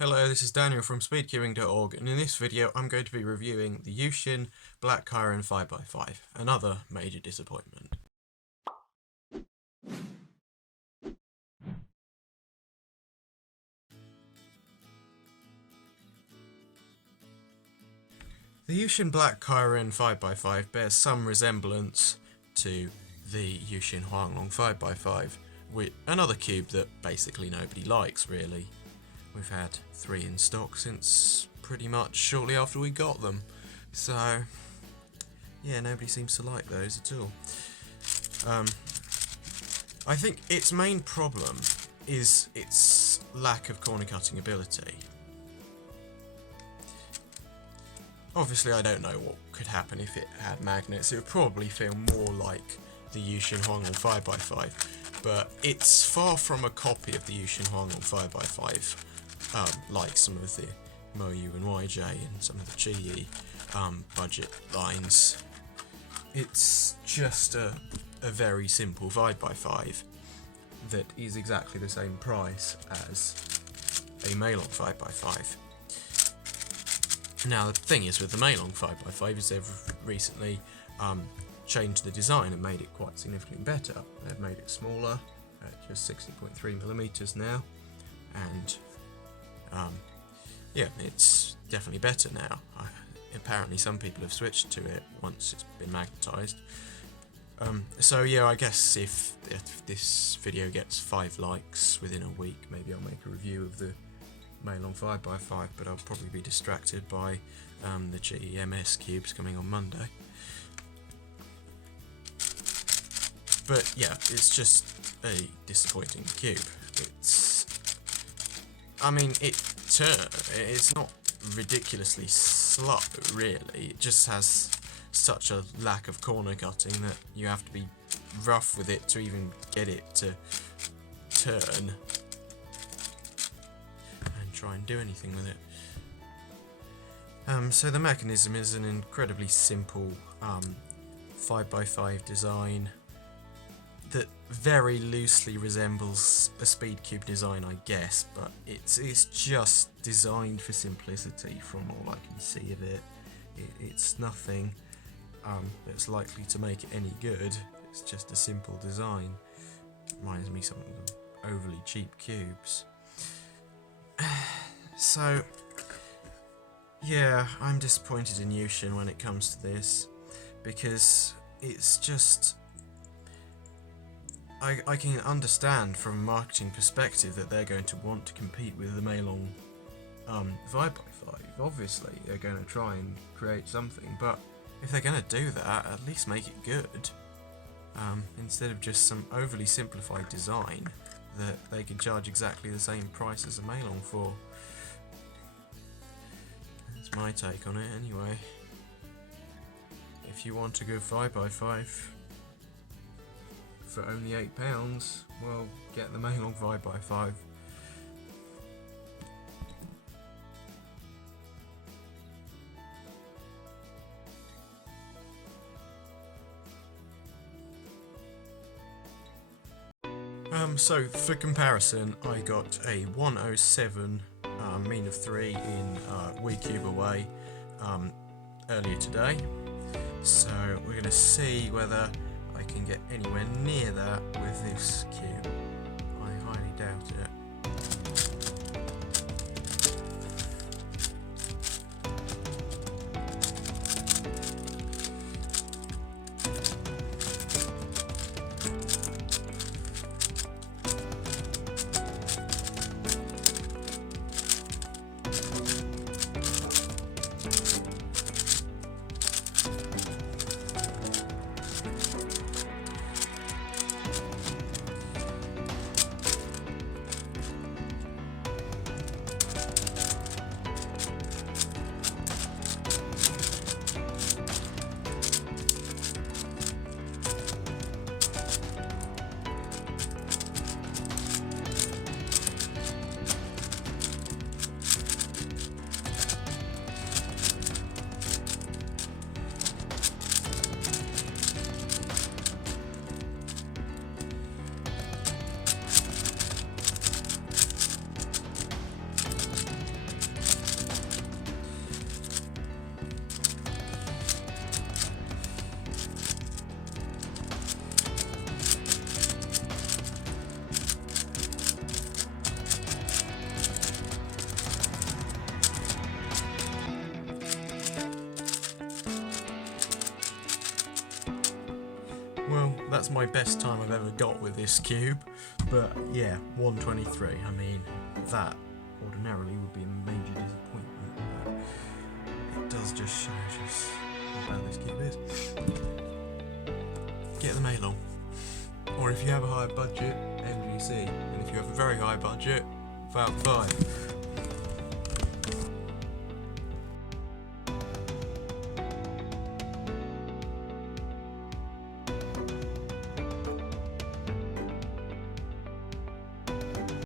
Hello, this is Daniel from speedqueuing.org, and in this video I'm going to be reviewing the YuXin Black Kirin 5x5, another major disappointment. The YuXin Black Kirin 5x5 bears some resemblance to the YuXin Huanglong 5x5, with another cube that basically nobody likes, really. We've had 3 in stock since pretty much shortly after we got them, so yeah, nobody seems to like those at all. I think its main problem is its lack of corner cutting ability. Obviously I don't know what could happen if it had magnets. It would probably feel more like the YuXin Huanglong 5x5, but it's far from a copy of the YuXin Huanglong 5x5. Like some of the Moyu and YJ and some of the Chi budget lines. It's just a very simple 5x5 that is exactly the same price as a Meilong 5x5. Now the thing is with the Meilong 5x5 is they've recently changed the design and made it quite significantly better. They've made it smaller at just 60.3mm now, and yeah, it's definitely better now. Apparently some people have switched to it once it's been magnetised. So yeah, I guess if this video gets 5 likes within a week, maybe I'll make a review of the Meilong 5x5, but I'll probably be distracted by the GEMS cubes coming on Monday. But yeah, it's just a disappointing cube. It's not ridiculously slow, really. It just has such a lack of corner cutting that you have to be rough with it to even get it to turn and try and do anything with it. So the mechanism is an incredibly simple 5x5 design that very loosely resembles a speed cube design, I guess, but it's just designed for simplicity from all I can see of it. It's nothing that's likely to make it any good. It's just a simple design. Reminds me of some of the overly cheap cubes. So yeah, I'm disappointed in YuXin when it comes to this, because it's just... I can understand from a marketing perspective that they're going to want to compete with the Meilong 5x5. Obviously, they're going to try and create something, but if they're going to do that, at least make it good. Instead of just some overly simplified design that they can charge exactly the same price as a Meilong for. That's my take on it, anyway. If you want a good 5x5 for only £8, well, get the Meilong 5x5. So for comparison, I got a 107 mean of 3 in WeCube Away earlier today. So we're going to see whether I can get anywhere near that with this cube. I highly doubt it. that's my best time I've ever got with this cube. But yeah, 123. I mean, that ordinarily would be a major disappointment, but it does just show just how bad this cube is. Get the mail on. Or if you have a high budget, MGC. And if you have a very high budget, Valve 5.